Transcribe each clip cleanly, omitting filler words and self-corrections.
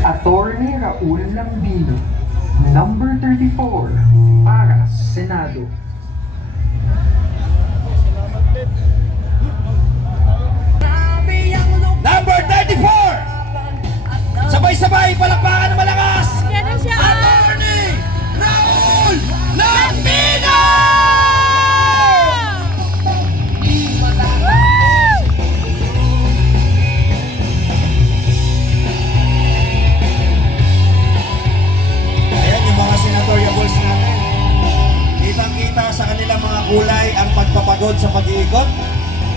Attorney Raul Lambino, number 34, para sa Senado. Number 34! Sabay-sabay, palakpakan na malakas! Yan na siya! Attorney Raul Lambino! Ayan yung mga senatoriables natin. Kitang-kita sa kanilang mga kulay ang pagpapagod sa pag-iikot.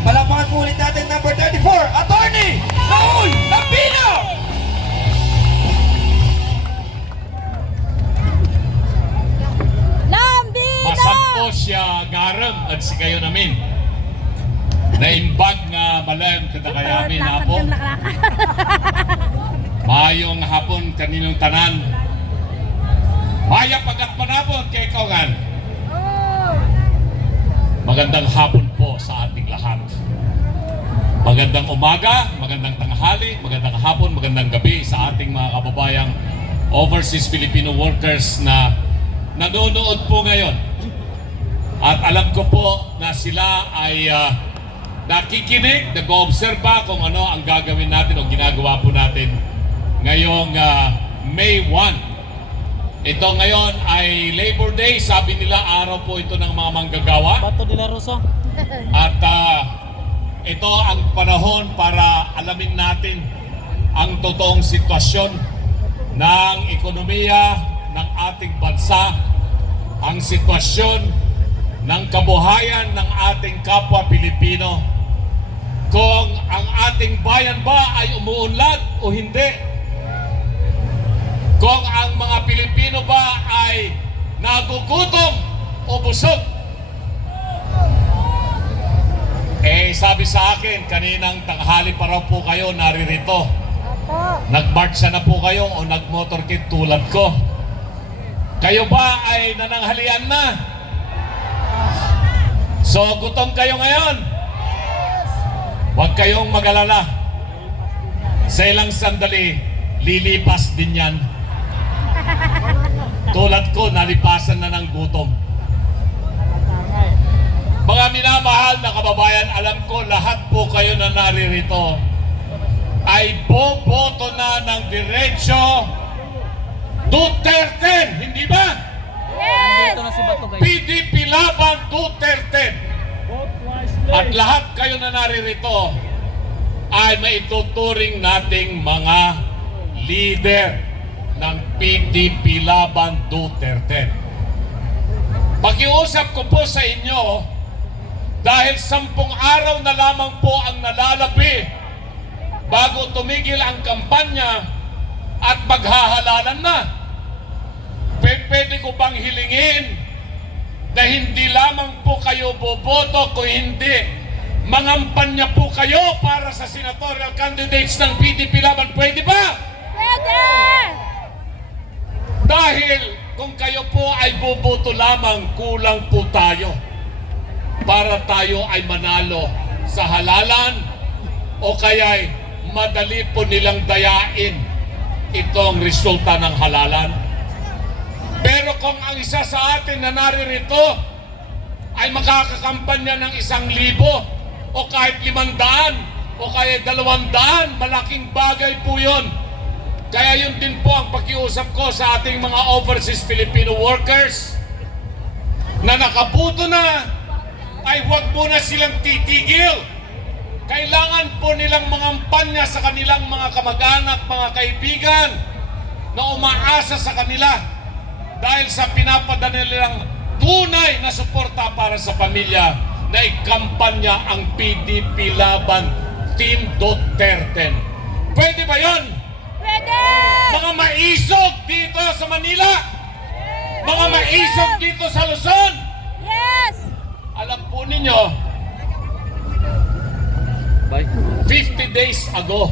Palakpakan po ulit natin number 34, Attorney Raul Lambino! Lambino! Masampo siya garam at si kayo namin. Naimbag nga malam kada kayamin hapon. Mayong hapon kaninong tanan. Maya pagat panapon kay Kaugan. Magandang hapon po sa ating lahat. Magandang umaga, magandang tanghali, magandang hapon, magandang gabi sa ating mga kababayang overseas Filipino workers na nanonood po ngayon. At alam ko po na sila ay nakikinig, nag-oobserba kung ano ang gagawin natin o ginagawa po natin ngayong May 1. Ito ngayon ay Labor Day, sabi nila araw po ito ng mga manggagawa. Bato de la Rosa. At ito ang panahon para alamin natin ang totoong sitwasyon ng ekonomiya ng ating bansa, ang sitwasyon ng kabuhayan ng ating kapwa Pilipino, kung ang ating bayan ba ay umuunlad o hindi, kung ang mga Pilipino ba ay nagugutom o busog. Sabi sa akin, kaninang tanghali pa raw po kayo naririto. Nag-march na po kayo o nag-motorkit tulad ko. Kayo ba ay nananghalian na? So, gutom kayo ngayon? Huwag kayong mag-alala. Sa ilang sandali, lilipas din yan. Tulad ko, nalipasan na ng gutom. Mga minamahal na kababayan, alam ko lahat po kayo na naririto ay boboto na ng diretsyo Duterte, hindi ba? Yes! Dito na si Bato, guys. PDP laban Duterte. At lahat kayo na naririto ay maituturing nating mga leader ng PDP laban Duterte. Pakiusap ko po sa inyo, dahil 10 araw na lamang po ang nalalabi bago tumigil ang kampanya at maghahalalan na. Pwede ko bang hilingin na hindi lamang po kayo boboto, kung hindi mangampanya po kayo para sa senatorial candidates ng PDP laban? Pwede ba? Pwede! Dahil kung kayo po ay boboto lamang, kulang po tayo para tayo ay manalo sa halalan, o kaya'y madali po nilang dayain itong resulta ng halalan. Pero kung ang isa sa atin na naririto ay makakakampanya ng 1,000 o kahit 500 o kahit 200, malaking bagay po yun. Kaya yun din po ang pakiusap ko sa ating mga overseas Filipino workers na nakabuto na, ay huwag muna silang titigil. Kailangan po nilang mangampanya sa kanilang mga kamag-anak, mga kaibigan na umaasa sa kanila dahil sa pinapadala nilang tunay na suporta para sa pamilya na ikampanya ang PDP laban Team Duterte. Pwede ba yon? Pwede! Mga maisog dito sa Manila, mga maisog dito sa Luzon, Yes! alam po ninyo, 50 days ago,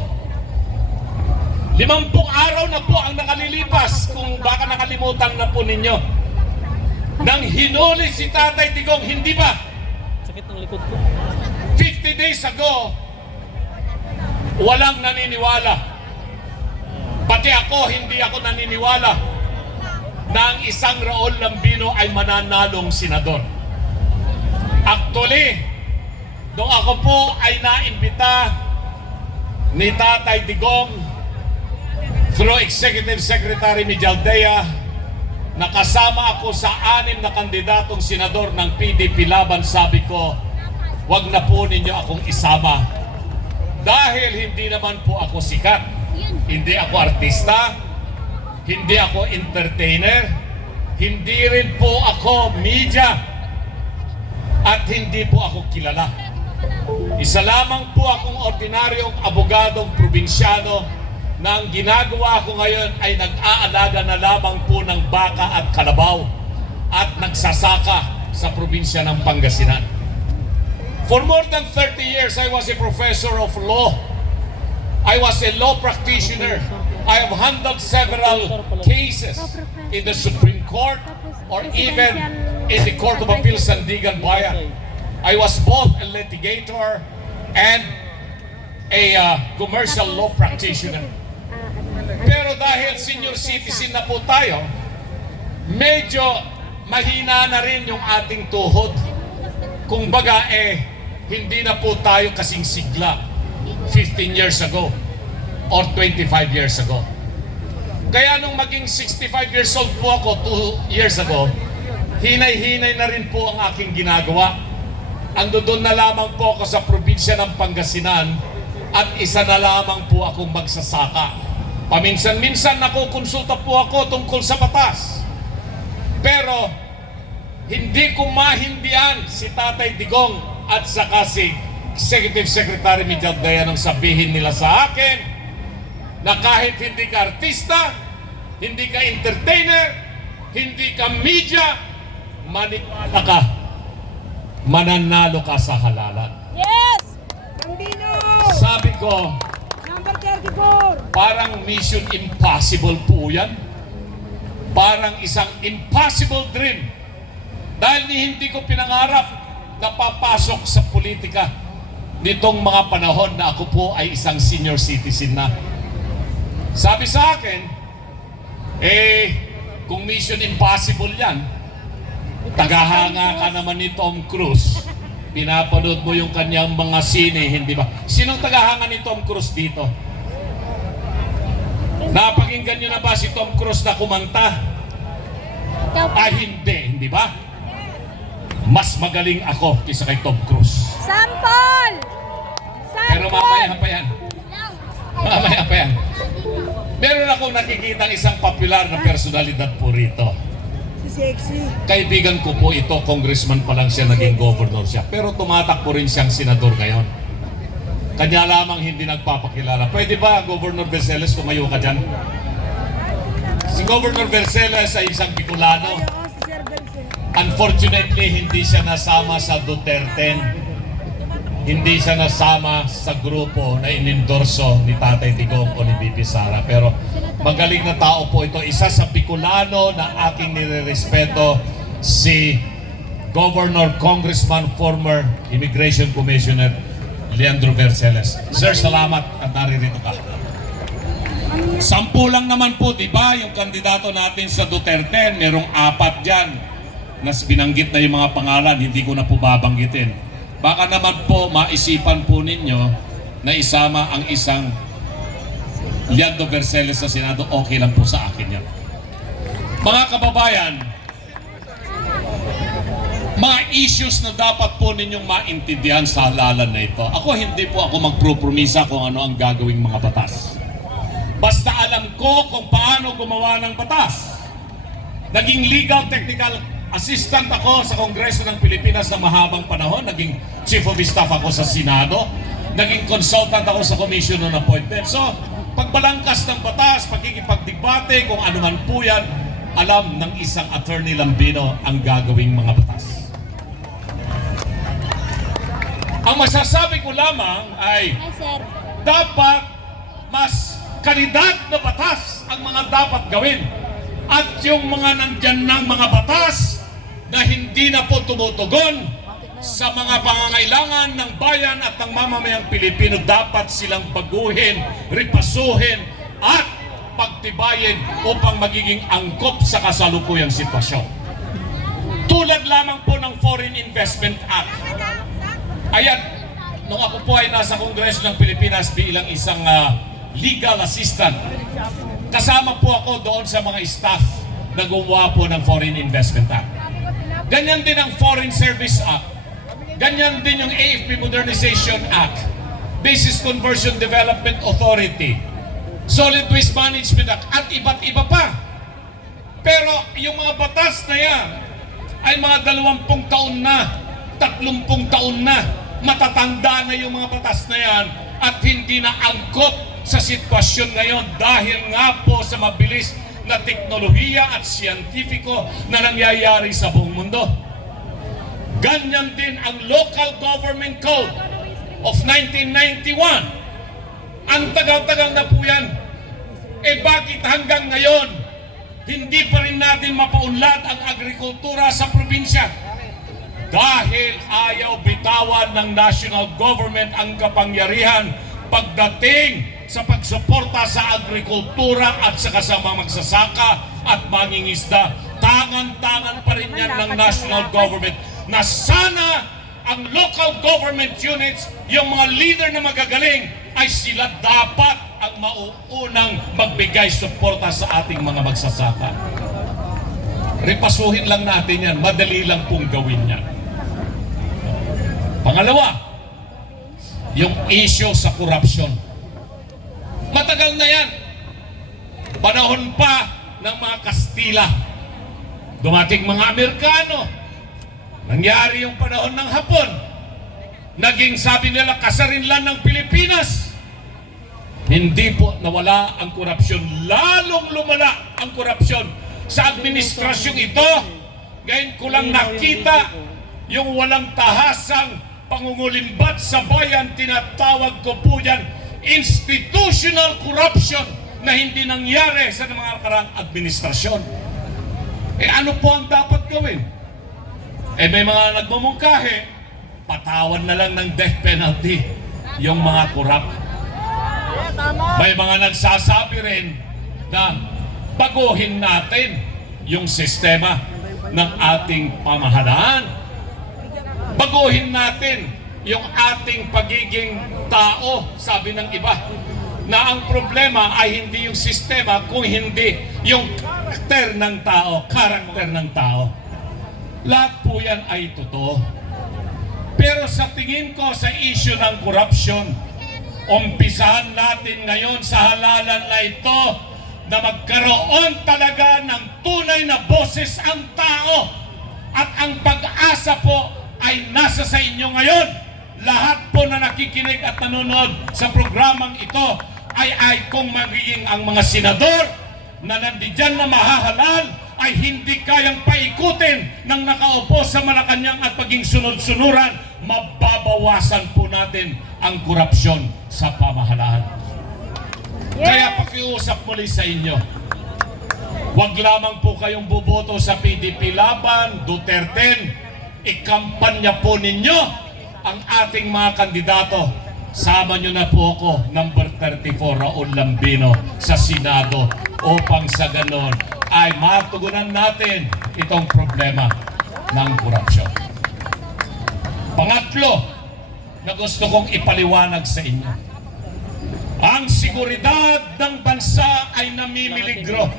50 araw na po ang nakalilipas, kung baka nakalimutan na po ninyo, nang hinuli si Tatay Digong, hindi ba? Sakit ng likod ko. 50 days ago, walang naniniwala. Pati ako, hindi ako naniniwala na ang isang Raul Lambino ay mananalong senador. Actually, nung ako po ay naimbita ni Tatay Digong through Executive Secretary Mijaldea, nakasama ako sa 6 na kandidatong senador ng PDP laban, sabi ko, wag na po ninyo akong isama. Dahil hindi naman po ako sikat. Hindi ako artista. Hindi ako entertainer. Hindi rin po ako media. At hindi po ako kilala. Isa lamang po akong ordinaryong abogadong probinsyano na ang ginagawa ko ngayon ay nag-aalaga na lamang po ng baka at kalabaw at nagsasaka sa probinsya ng Pangasinan. For more than 30 years, I was a professor of law. I was a law practitioner. I have handled several cases in the Supreme Court or even in the Court of Appeals Sandigan Bayan. I was both a litigator and a commercial law practitioner. Pero dahil senior citizen na po tayo, medyo mahina na rin yung ating tuhod. Kung baga hindi na po tayo kasing sigla 15 years ago or 25 years ago. Kaya nung maging 65 years old po ako 2 years ago, hinay-hinay na rin po ang aking ginagawa. Andun na lamang po ako sa probinsya ng Pangasinan at isa na lamang po akong magsasaka. Paminsan-minsan nakukonsulta po ako tungkol sa batas. Pero hindi ko mahindihan si Tatay Digong at saka si Executive Secretary Mijaldea nang sabihin nila sa akin na kahit hindi ka artista, hindi ka entertainer, hindi ka media, maniwala ka, mananalo ka sa halalan. Yes! Sabi ko, Number 34! parang mission impossible po yan. Parang isang impossible dream. Dahil hindi ko pinangarap na papasok sa politika nitong mga panahon na ako po ay isang senior citizen na. Sabi sa akin, kung mission impossible yan, tagahanga ka naman ni Tom Cruise. Pinapanood mo yung kanyang mga sine, hindi ba? Sinong tagahanga ni Tom Cruise dito? Napakinggan nyo na ba si Tom Cruise na kumanta? Hindi ba? Mas magaling ako kaysa kay Tom Cruise. Sample! Pero mamaya pa yan. Mamaya pa yan. Meron akong nakikita isang popular na personalidad po rito. Kaibigan ko po ito, congressman pa lang siya, naging governor siya. Pero tumatakbo rin siyang senador ngayon. Kanya lamang hindi nagpapakilala. Pwede ba, Governor Verceles, tumayo ka dyan? Si Governor Verceles ay isang Bicolano. Unfortunately, hindi siya nasama sa Duterte. Hindi siya nasama sa grupo na inendorso ni Tatay Digong o ni Bibi Sara. Pero magaling na tao po ito. Isa sa Bicolano na aking nirerespeto, si Governor, Congressman, former Immigration Commissioner Leandro Verceles. Sir, salamat at naririto ka. 10 lang naman po, di ba? Yung kandidato natin sa Duterte, merong 4 dyan. Nas binanggit na yung mga pangalan, hindi ko na po babanggitin. Baka naman po maisipan po ninyo na isama ang isang Leandro Verceles sa Senado, okay lang po sa akin yan. Mga kababayan, mga issues na dapat po ninyong maintindihan sa halalan na ito. Ako hindi po ako magpropromisa kung ano ang gagawing mga batas. Basta alam ko kung paano gumawa ng batas. Naging legal technical assistant ako sa Kongreso ng Pilipinas na mahabang panahon. Naging chief of staff ako sa Senado. Naging consultant ako sa Commission on Appointment. So, pagbalangkas ng batas, pagkikipagdebate, kung ano man po yan, alam ng isang Attorney Lambino ang gagawing mga batas. Ang masasabi ko lamang ay Hi, sir. dapat mas kalidad na batas ang mga dapat gawin. At yung mga nandyan ng mga batas na hindi na po tumutugon sa mga pangangailangan ng bayan at ng mamamayang Pilipino, dapat silang baguhin, ripasuhin at pagtibayin upang magiging angkop sa kasalukuyang sitwasyon. Tulad lamang po ng Foreign Investment Act. Ayan, nung ako po ay nasa Kongreso ng Pilipinas bilang isang legal assistant, kasama po ako doon sa mga staff na gumawa po ng Foreign Investment Act. Ganyan din ang Foreign Service Act. Ganyan din yung AFP Modernization Act, Basis Conversion Development Authority, Solid Waste Management Act, at iba't iba pa. Pero yung mga batas na yan ay mga 20 taon na, 30 taon na, matatanda na yung mga batas na yan at hindi na angkop sa sitwasyon ngayon dahil nga po sa mabilis na teknolohiya at siyentipiko na nangyayari sa buong mundo. Ganyan din ang Local Government Code of 1991. Ang tagal-tagal na po yan. Eh bakit hanggang ngayon hindi pa rin natin mapaunlad ang agrikultura sa probinsya? Dahil ayaw bitawan ng national government ang kapangyarihan pagdating sa pagsuporta sa agrikultura at sa kasama magsasaka at mangingisda. Tangan-tangan pa rin yan ng national government na sana ang local government units, yung mga leader na magagaling, ay sila dapat ang mauunang magbigay suporta sa ating mga magsasaka. Repasuhin lang natin yan, madali lang pong gawin yan. Pangalawa, yung issue sa korupsyon. Matagal na yan. Panahon pa ng mga Kastila. Dumating mga Amerikano. Nangyari yung panahon ng Hapon. Naging sabi nila kasarinlan ng Pilipinas. Hindi po nawala ang korupsyon. Lalong lumala ang korupsyon sa administrasyong ito. Ngayon ko lang nakita yung walang tahasang pangungulimbat sa bayan. Tinatawag ko po yan institutional corruption na hindi nangyari sa mga nakaraang administrasyon. Eh ano po ang dapat gawin? Eh may mga nagmumungkahi, patawan na lang ng death penalty yung mga korap. May mga nagsasabi rin na baguhin natin yung sistema ng ating pamahalaan. Baguhin natin yung ating pagiging tao, sabi ng iba, na ang problema ay hindi yung sistema, kung hindi yung karakter ng tao. Lahat po yan ay totoo. Pero sa tingin ko sa issue ng corruption, umpisahan natin ngayon sa halalan na ito na magkaroon talaga ng tunay na boses ang tao. At ang pag-asa po ay nasa sa inyo ngayon. Lahat po na nakikinig at nanonood sa programang ito ay kung magiging ang mga senador na nandiyan na mahahalal ay hindi kayang paikutin ng nakaupo sa Malacanang at paging sunod-sunuran, mababawasan po natin ang korupsyon sa pamahalaan. Kaya pakiusap muli sa inyo, huwag lamang po kayong buboto sa PDP laban, Duterte, ikampanya po ninyo ang ating mga kandidato. Sama nyo na po ako, number 34, Raul Lambino, sa Senado upang sa ganon ay matugunan natin itong problema ng korupsyon. Pangatlo na gusto kong ipaliwanag sa inyo, ang seguridad ng bansa ay namimiligro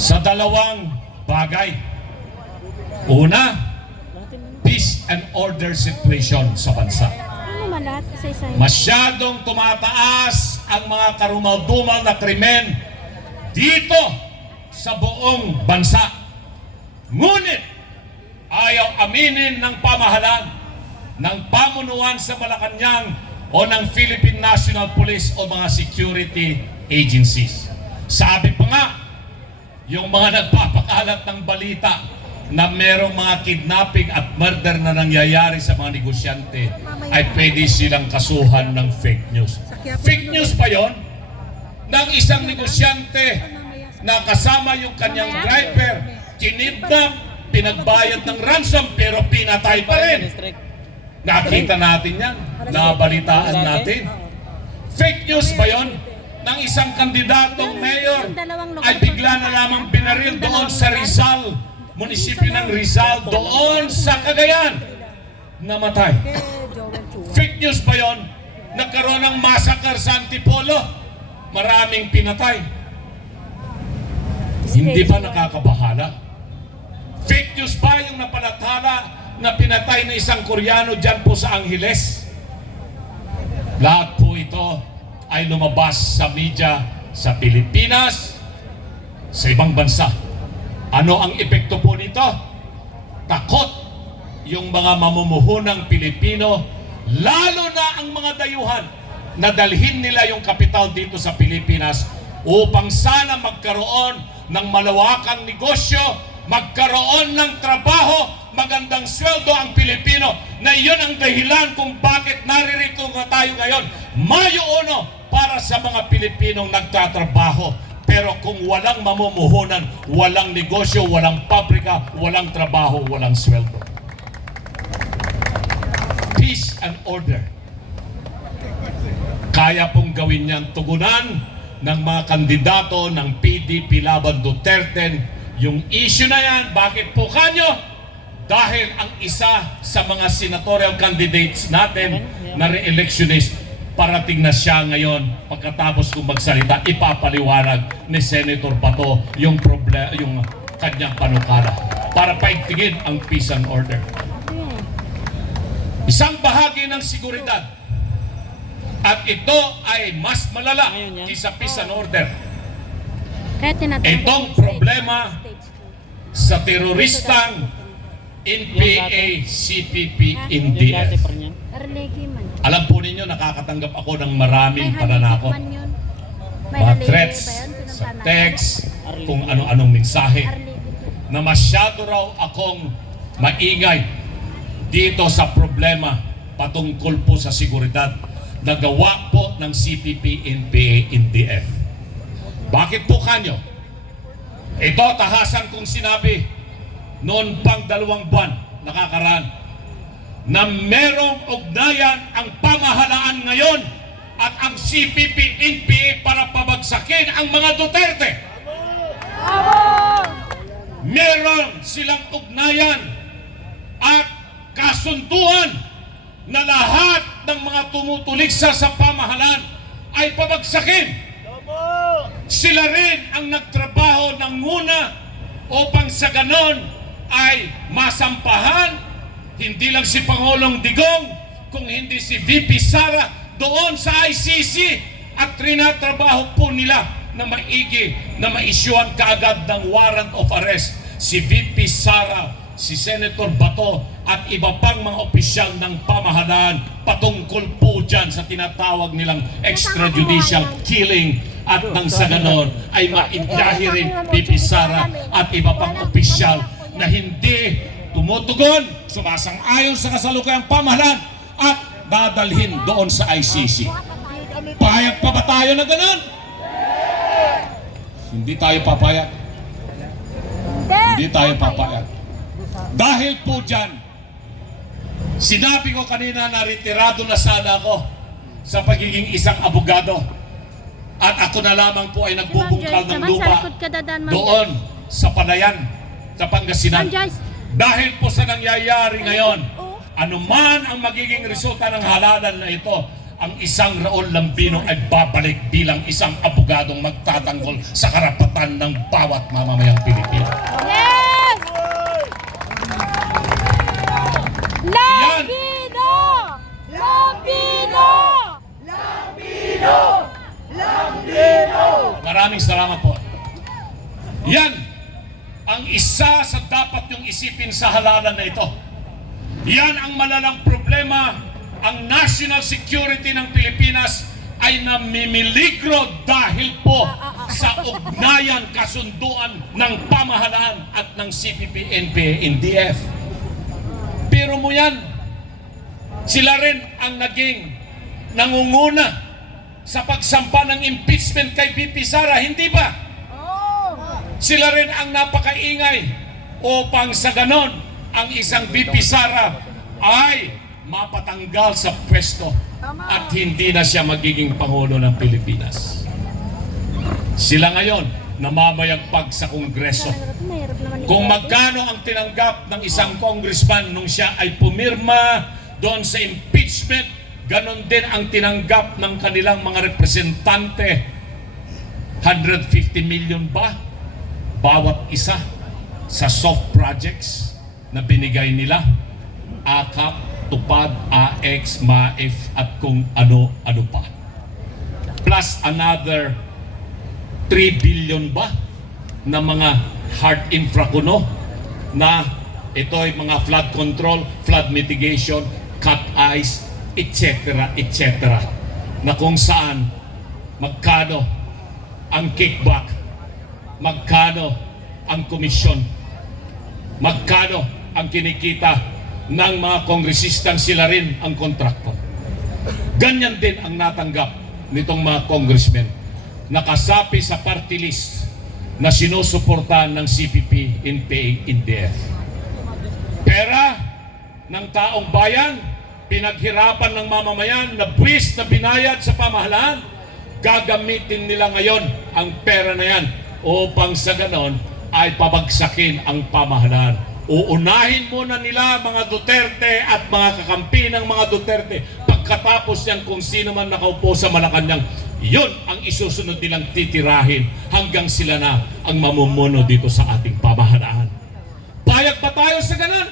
sa dalawang bagay. Una, peace and order situation sa bansa. Masyadong tumataas ang mga karumal-dumal na krimen dito sa buong bansa. Ngunit ayaw aminin ng pamahalaan, ng pamunuan sa Malacanang o ng Philippine National Police o mga security agencies. Sabi pa nga, yung mga nagpapakalat ng balita na merong mga kidnapping at murder na nangyayari sa mga negosyante ay pwede silang kasuhan ng fake news. Fake news pa yon? Ng isang negosyante na kasama yung kanyang driver, kinidnap, pinagbayad ng ransom pero pinatay pa rin. Nakita natin yan, nabalitaan natin. Fake news ba yon? ng isang kandidatong mayor Yung dalawang lugar ay bigla na lamang binaril doon sa Rizal, munisipyo ng Rizal, doon sa Cagayan. Namatay. Kay Joel Chua. Fake news ba yun? Nagkaroon ng massacre sa Antipolo. Maraming pinatay. Hindi ba nakakabahala? Fake news ba yung napalathala na pinatay ng isang Koreano dyan po sa Angeles? Lahat po ito ay lumabas sa media sa Pilipinas, sa ibang bansa. Ano ang epekto po nito? Takot yung mga mamumuhunang Pilipino, lalo na ang mga dayuhan, na dalhin nila yung kapital dito sa Pilipinas upang sana magkaroon ng malawakang negosyo, magkaroon ng trabaho, magandang sweldo ang Pilipino, na iyon ang dahilan kung bakit naririto nga tayo ngayon. Mayo 1 para sa mga Pilipinong nagtatrabaho. Pero kung walang mamumuhunan, walang negosyo, walang pabrika, walang trabaho, walang sweldo. Peace and order. Kaya pong gawin niyan, tugunan ng mga kandidato ng PDP laban Duterte. Yung issue na yan, bakit po kanyo? Dahil ang isa sa mga senatorial candidates natin na re-electionist, parating na siya ngayon pagkatapos kong magsalita, ipapaliwanag ni Senator Bato yung kanyang panukala para paigtingin ang peace and order. Isang bahagi ng seguridad, at ito ay mas malala kaysa peace and order. Kaya tinatawag Itong yung problema stage sa teroristang NPA, CPP, Yung dati NDF. pa rin yan. Arlegi man. Alam po ninyo, nakakatanggap ako ng May maraming haligi pananakot. man yun. May Mga haligi threats ba yun? sa Pinuntahan text, kung ano-anong mensahe, Arlegi to. na masyado raw akong maingay dito sa problema patungkol po sa seguridad na gawa po ng CPP, NPA, NDF. Bakit po kanyo? Ito, tahasan kong sinabi noon pang 2 buwan nakakaraan na merong ugnayan ang pamahalaan ngayon at ang CPP, NPA para pabagsakin ang mga Duterte. Meron silang ugnayan at kasunduan na lahat ng mga tumutuligsa sa pamahalaan ay pabagsakin. Sila rin ang nagtrabaho ng muna upang sa ganon ay masampahan hindi lang si Pangulong Digong, kung hindi si VP Sara doon sa ICC, at trinatrabaho po nila na maigi na maisyuhan kaagad ng warrant of arrest si VP Sara, si Senator Bato at iba pang mga opisyal ng pamahalaan patungkol po dyan sa tinatawag nilang extrajudicial killing, at nang sa ganon ay maibyahe rin VP Sara at iba pang opisyal na hindi tumutugon, sumasang-ayon sa kasalukuyang pamahalaan at dadalhin doon sa ICC. Payag pa ba tayo na ganon? Hindi tayo papayag. Hindi tayo papayag. Dahil po dyan, sinabi ko kanina na retirado na sana ako sa pagiging isang abogado. At ako na lamang po ay nagbubungkal ng lupa doon sa Palayan, sa Pangasinan. Dahil po sa nangyayari ngayon, anuman ang magiging resulta ng halalan na ito, ang isang Raul Lambino ay babalik bilang isang abogadong magtatanggol sa karapatan ng bawat mamamayang Pilipino. Yes! Lambino! Lambino! Maraming salamat po. Yan ang isa sa dapat yung isipin sa halalan na ito. Yan ang malalang problema. Ang national security ng Pilipinas ay namimiligro dahil po sa ugnayan, kasunduan ng pamahalaan at ng CPP, NPA, NDF. Pero mo yan, sila rin ang naging nangunguna sa pagsampa ng impeachment kay VP Sara, hindi ba? Sila rin ang napakaingay upang sa ganon ang isang VP Sara ay mapatanggal sa pwesto at hindi na siya magiging Pangulo ng Pilipinas. Sila ngayon namamayagpag sa Kongreso. Mahirap naman Kung magkano ang tinanggap ng isang congressman nung siya ay pumirma doon sa impeachment, ganon din ang tinanggap ng kanilang mga representante. 150 million ba bawat isa sa soft projects na binigay nila? AKAP, TUPAD, AX, MAIF at kung ano-ano pa. Plus another 3 billion ba na mga hard infra kuno na ito ay mga flood control, flood mitigation, cut ice, etc. etc. na kung saan magkano ang kickback, magkano ang komisyon, magkano ang kinikita ng mga kongresistang sila rin ang kontraktor. Ganyan din ang natanggap nitong mga congressmen nakasapi sa party list na sinusuportahan ng CPP, NPA, NDF. Pera ng taong bayan, pinaghirapan ng mamamayan na buwis na binayad sa pamahalaan, gagamitin nila ngayon ang pera na yan upang sa ganon ay pabagsakin ang pamahalaan. Uunahin muna nila mga Duterte at mga kakampi ng mga Duterte. Pagkatapos yan, kung sino man nakaupo sa Malacanang, yun ang isusunod nilang titirahin hanggang sila na ang mamumuno dito sa ating pamahalaan. Payag ba tayo sa ganon?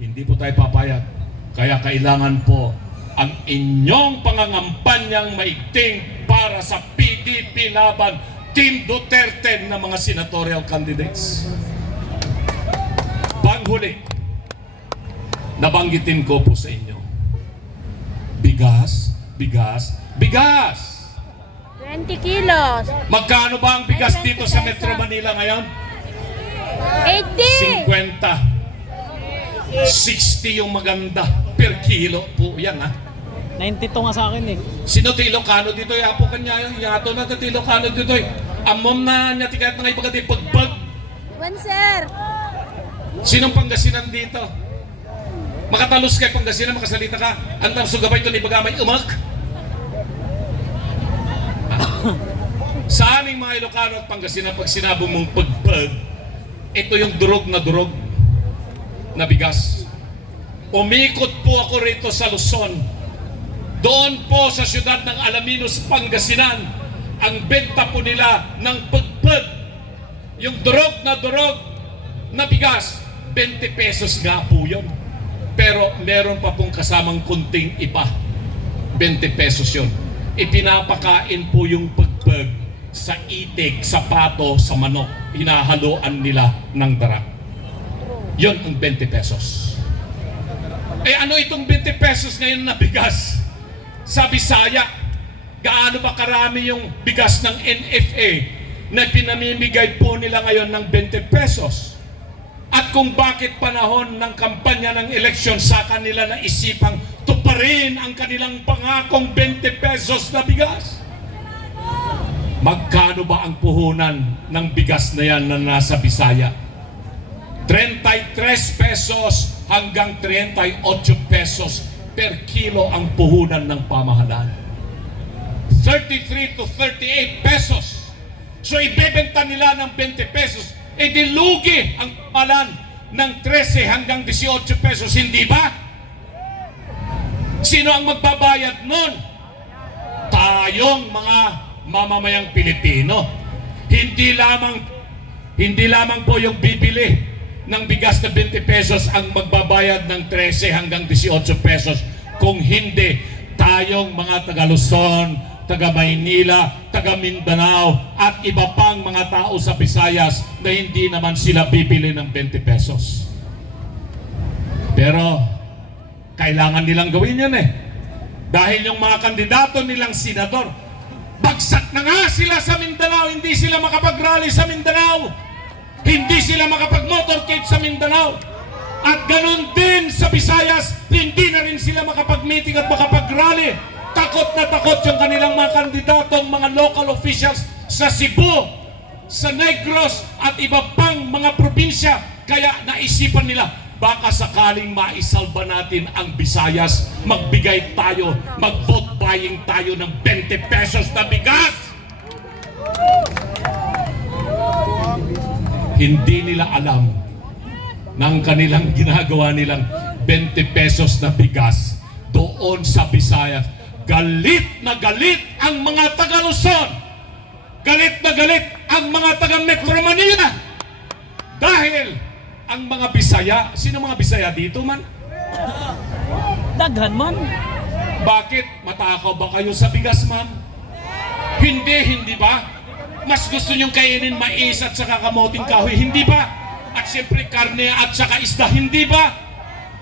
Hindi po tayo papayag. Kaya kailangan po ang inyong pangangampanyang maigting para sa PDP laban Team Duterte na mga senatorial candidates. Panghuli, nabanggitin ko po sa inyo, bigas, bigas, bigas! 20 kilos. Magkano ba ang bigas dito sa Metro Manila ngayon? 80. 50. 60 yung maganda per kilo po yan ha. 92 nga sa akin eh. Sino ti Ilocano dito? Yapo kanya yung yato na ti Ilocano dito eh. Amom na niya tikat na ibagat yung pagbag. One, sir. Sinong Pangasinan dito? Makatalos kay Pangasinan, makasalita ka. Antang sugabay ito ni Bagamay umak. Sa aming mga Ilocano at Pangasinan, pag sinabi mong pagpag, ito yung durog na bigas. Umikot po ako rito sa Luzon. Doon po sa siyudad ng Alaminos, Pangasinan, ang benta po nila ng pagpag, yung durog na bigas, 20 pesos nga po yun. Pero meron pa pong kasamang kunting iba. 20 pesos yun. Ipinapakain po yung pagpag sa itik, sa pato, sa manok. Hinahaluan nila ng darak. Yun ang 20 pesos. Eh ano itong 20 pesos ngayon na bigas? Sa Bisaya, gaano ba karami yung bigas ng NFA na pinamimigay po nila ngayon ng 20 pesos? At kung bakit panahon ng kampanya ng eleksyon sa kanila na isipang tuparin ang kanilang pangakong 20 pesos na bigas? Magkano ba ang puhunan ng bigas na yan na nasa Bisaya? 33 pesos hanggang 38 pesos per kilo ang puhunan ng pamahalaan. 33 to 38 pesos. So ibebenta nila ng 20 pesos. E dilugi ang pamahalaan ng 13 hanggang 18 pesos, hindi ba? Sino ang magbabayad nun? Tayong mga mamamayang Pilipino. Hindi lamang po yung bibili ng bigas na 20 pesos ang magbabayad ng 13 hanggang 18 pesos. Kung hindi, tayong mga taga Luzon, taga Maynila, taga Mindanao at iba pang mga tao sa Visayas na hindi naman sila bibili ng 20 pesos. Pero kailangan nilang gawin yun eh. Dahil yung mga kandidato nilang senador, bagsak na nga sila sa Mindanao, hindi sila makapag-rally sa Mindanao. Hindi sila makapag-motorcade sa Mindanao. At ganun din sa Visayas, hindi na rin sila makapag-meeting at makapag-rally. Takot na takot yung kanilang mga kandidatong mga local officials sa Cebu, sa Negros at iba pang mga probinsya. Kaya naisipan nila, baka sakaling maisalba natin ang Visayas, magbigay tayo, mag-vote buying tayo ng 20 pesos na bigas. hindi nila alam na ang kanilang ginagawa nilang 20 pesos na bigas doon sa Visayas. Galit na galit ang mga taga Luzon. Galit na galit ang mga taga Metro Manila. Dahil ang mga Bisaya, sino mga Bisaya dito man? Daghan man. Bakit? Matakaw ba kayo sa bigas, ma'am? Hindi ba? Mas gusto nyong kainin mais at saka kamoting kahoy, hindi ba? At siyempre karne at saka isda, hindi ba?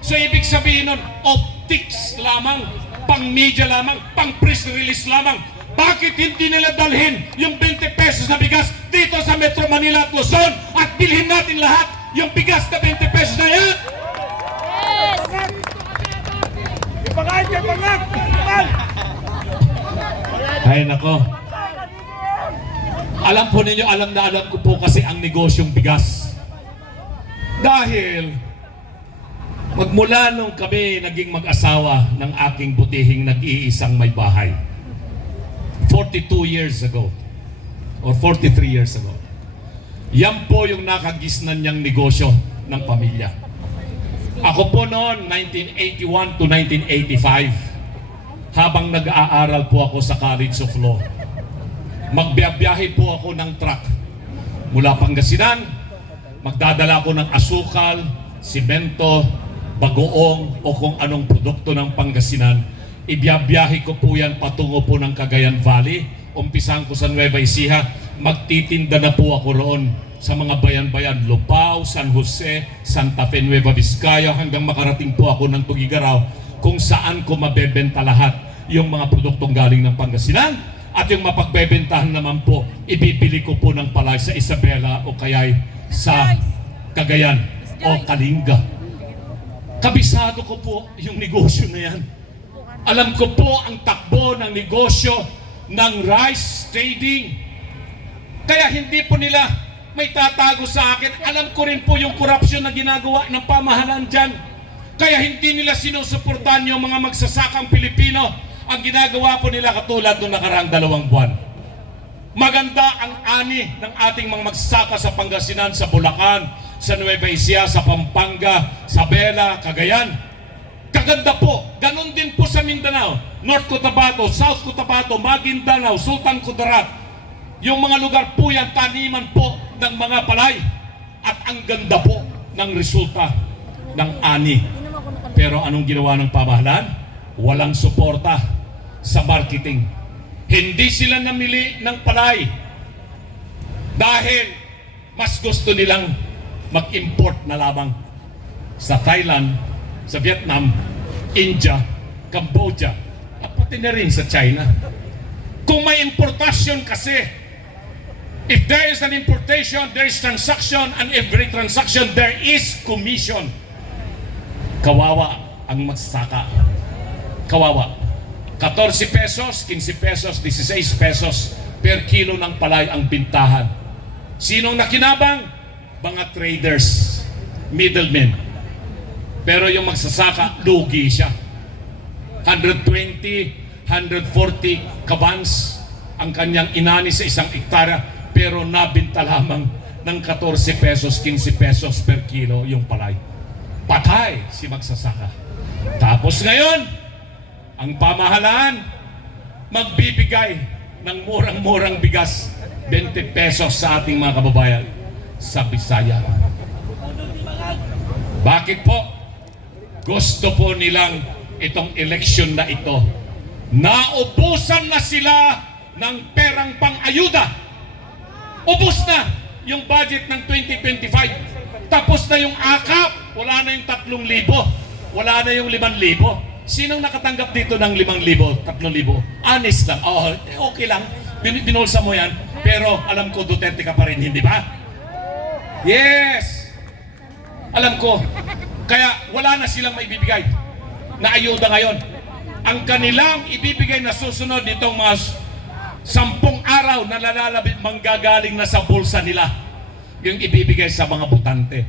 So ibig sabihin nun, optics lamang, pang media lamang, pang press release lamang. Bakit hindi nila dalhin yung 20 pesos na bigas dito sa Metro Manila at Luzon at bilhin natin lahat yung bigas na 20 pesos na yan? Ay nako. Alam po ninyo, alam ko po kasi ang negosyong bigas. Dahil magmula nung kami naging mag-asawa ng aking butihing nag-iisang may bahay, 42 years ago or 43 years ago, yan po yung nakagisnan niyang negosyo ng pamilya. Ako po noon, 1981 to 1985, habang nag-aaral po ako sa College of Law, magbiyahe po ako ng truck mula Pangasinan, magdadala ako ng asukal, simento, bagoong o kung anong produkto ng Pangasinan. Ibiyabiyahe ko po yan patungo po ng Cagayan Valley. Umpisahan ko sa Nueva Ecija, magtitinda na po ako roon sa mga bayan-bayan, Lupao, San Jose, Santa Fe, Nueva Vizcaya, hanggang makarating po ako ng Tugigaraw, kung saan ko mabebenta lahat yung mga produktong galing ng Pangasinan. At yung mapagbebentahan naman po, ibibili ko po ng palay sa Isabela o kaya'y sa Cagayan o Kalinga. Kabisado ko po yung negosyo na yan. Alam ko po ang takbo ng negosyo ng rice trading. Kaya hindi po nila may tatago sa akin. Alam ko rin po yung korupsyon na ginagawa ng pamahalaan dyan. Kaya hindi nila sinusuportahan yung mga magsasakang Pilipino. Ang ginagawa po nila katulad noong nakaraang 2 buwan. Maganda ang ani ng ating mga magsasaka sa Pangasinan, sa Bulacan, sa Nueva Ecija, sa Pampanga, sa Bela, Cagayan. Kaganda po. Ganon din po sa Mindanao, North Cotabato, South Cotabato, Maguindanao, Sultan Kudarat. Yung mga lugar po yan, taniman po ng mga palay. At ang ganda po ng resulta ng ani. Pero anong ginawa ng pamahalaan? Walang suporta sa marketing. Hindi sila namili ng palay dahil mas gusto nilang mag-import na lamang sa Thailand, sa Vietnam, India, Cambodia, at pati na rin sa China. Kung may importasyon kasi, if there is an importation, there is transaction, and every transaction, there is commission. Kawawa ang magsasaka. Kawawa. 14 pesos, 15 pesos, 16 pesos per kilo ng palay ang bintahan. Sinong nakinabang? Mga traders, middlemen. Pero yung magsasaka, lugi siya. 120, 140 kabans ang kanyang inani sa isang hektara, pero nabinta lamang ng 14 pesos, 15 pesos per kilo yung palay. Patay si magsasaka. Tapos ngayon, ang pamahalaan magbibigay ng murang-murang bigas, 20 pesos sa ating mga kababayan sa Bisaya. Bakit po? Gusto po nilang itong eleksyon na ito, naubusan na sila ng perang pang-ayuda. Ubus na yung budget ng 2025. Tapos na yung akap, wala na yung 3,000, wala na yung 5,000. Sinong nakatanggap dito ng 5,000, 3,000? Honest lang. Oh, okay lang. Binulsa mo yan. Pero alam ko, Duterte ka pa rin, hindi ba? Yes! Alam ko. Kaya wala na silang maibibigay na ayuda ngayon. Ang kanilang ibibigay na susunod nitong mga 10 araw na lalalabit manggagaling na sa bulsa nila. Yung ibibigay sa mga butante.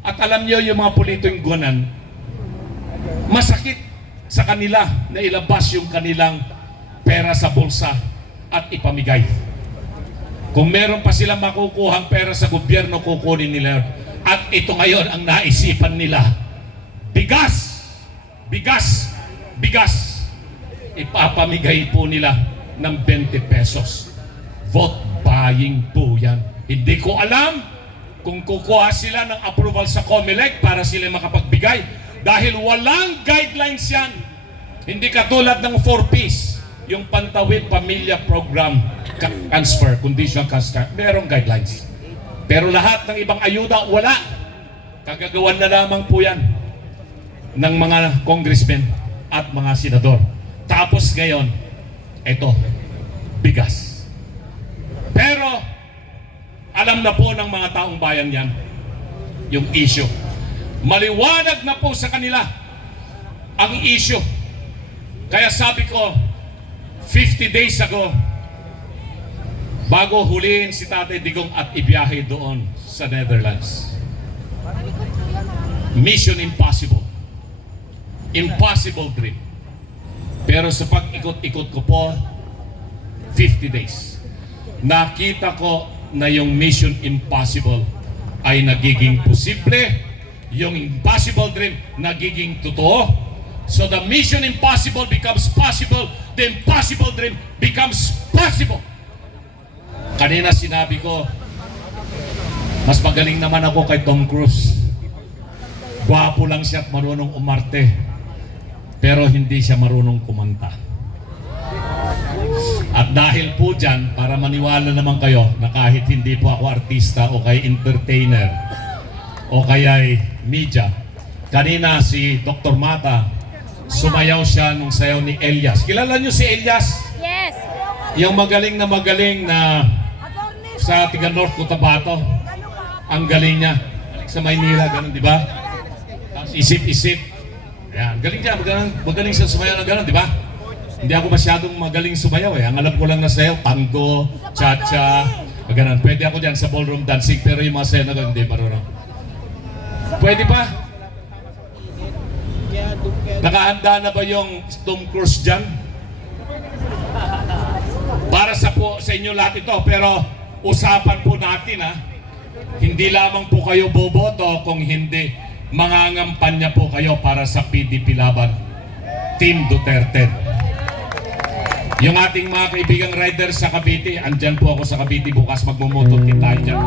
At alam nyo, yung mga politinggunan, masakit sa kanila na ilabas yung kanilang pera sa bulsa at ipamigay. Kung meron pa silang makukuhang pera sa gobyerno, kukunin nila yun. At ito ngayon ang naisipan nila. Bigas! Bigas! Bigas! Ipapamigay po nila ng 20 pesos. Vote buying po yan. Hindi ko alam kung kukuha sila ng approval sa COMELEC para sila makapagbigay. Dahil walang guidelines yan. Hindi katulad ng 4Ps. Yung Pantawid Pamilya Program Transfer, Conditional Transfer, merong guidelines. Pero lahat ng ibang ayuda, wala. Kagagawan na lamang po yan ng mga congressmen at mga senador. Tapos ngayon, ito, bigas. Pero, alam na po ng mga taong bayan yan, yung issue. Maliwanag na po sa kanila ang issue. Kaya sabi ko, 50 days ago, bago huliin si Tatay Digong at ibiyahe doon sa Netherlands. Mission impossible. Impossible dream. Pero sa pag-ikot-ikot ko po, 50 days. Nakita ko na yung mission impossible ay nagiging posible. Yung impossible dream nagiging totoo. So the mission impossible becomes possible. The impossible dream becomes possible. Kanina sinabi ko, mas magaling naman ako kay Tom Cruise. Gwapo lang siya at marunong umarte. Pero hindi siya marunong kumanta. At dahil po dyan, para maniwala naman kayo na kahit hindi po ako artista o kay entertainer o kaya media, kanina si Dr. Mata, sumayaw siya nung sayaw ni Elias. Kilala niyo si Elias? Yes. Yung magaling na sa tiga North Cotabato. Ang galing niya. Sa Maynila, ganun, di ba? Tapos isip-isip. Ayan, galing niya. Magaling siya sumayaw ng ganun, di ba? Hindi ako masyadong magaling sumayaw eh. Ang alam ko lang na sayaw, tango, cha-cha, ganun. Pwede ako dyan sa ballroom dancing, pero yung mga sayaw na ganun, hindi marunong. Pwede pa? Nakahanda na ba yung Tom Cruise dyan? Para sa inyo lahat ito, pero usapan po natin ha. Hindi lamang po kayo boboto, kung hindi, mangangampanya po kayo para sa PDP Laban, Team Duterte. Yung ating mga kaibigang riders sa Cavite, andyan po ako sa Cavite bukas, magmumotor din tayo dyan.